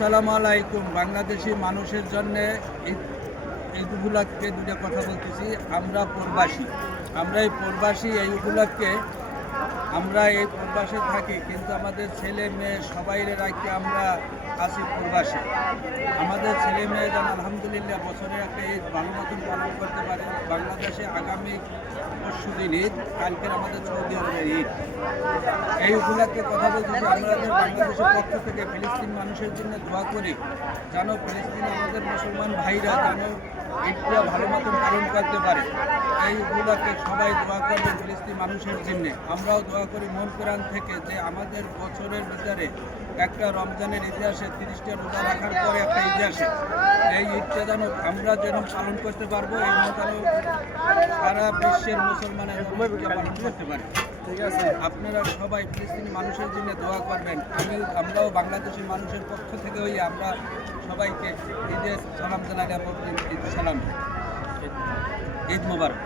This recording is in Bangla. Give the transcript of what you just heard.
আসসালামু আলাইকুম। বাংলাদেশি মানুষের জন্য এই উপলক্ষে দুটো কথা বলতেছি। আমরা প্রবাসী, এই উপলক্ষে আমরা এই প্রবাসে থাকি, কিন্তু আমাদের ছেলে মেয়ে সবাই রাখি আমরা আছি প্রবাসে। আমাদের ছেলে মেয়ে যেন আলহামদুলিল্লাহ বছরে একটা ঈদ ভালো মতন পালন করতে পারে। বাংলাদেশে আগামী পরশুদিন ঈদ, কালকের আমাদের সৌদি আরবের ঈদ। এই উপলক্ষে কথা বলতেছি, আমাদের বাংলাদেশের পক্ষ থেকে ফিলিস্তিন মানুষের জন্য দোয়া করি, যেন ফিলিস্তিন আমাদের মুসলমান ভাইরা যেন ঈদটা ভালো মতন পালন করতে পারে। এই উপলক্ষে সবাই দোয়া করবেন ফিলিস্তিন মানুষের জন্য। আমরাও দোয়া করি মন প্রাণ থেকে যে আমাদের বছরের ভিতরে একটা রমজানের ইতিহাসে 30টা রোজা রাখার পরে একটা ঈদ আসে। এই ঈদটা যেন আমরা যেরকম পালন করতে পারবো, এই যেন সারা বিশ্বের মুসলমানের পালন করতে পারে। ঠিক আছে, আপনারা সবাই ফিলিস্তিনি মানুষের জন্য দোয়া করবেন। আমরাও বাংলাদেশের মানুষের পক্ষ থেকে আমরা সবাইকে ঈদের সালাম জানাই। ঈদ সালাম, ঈদ মোবারক।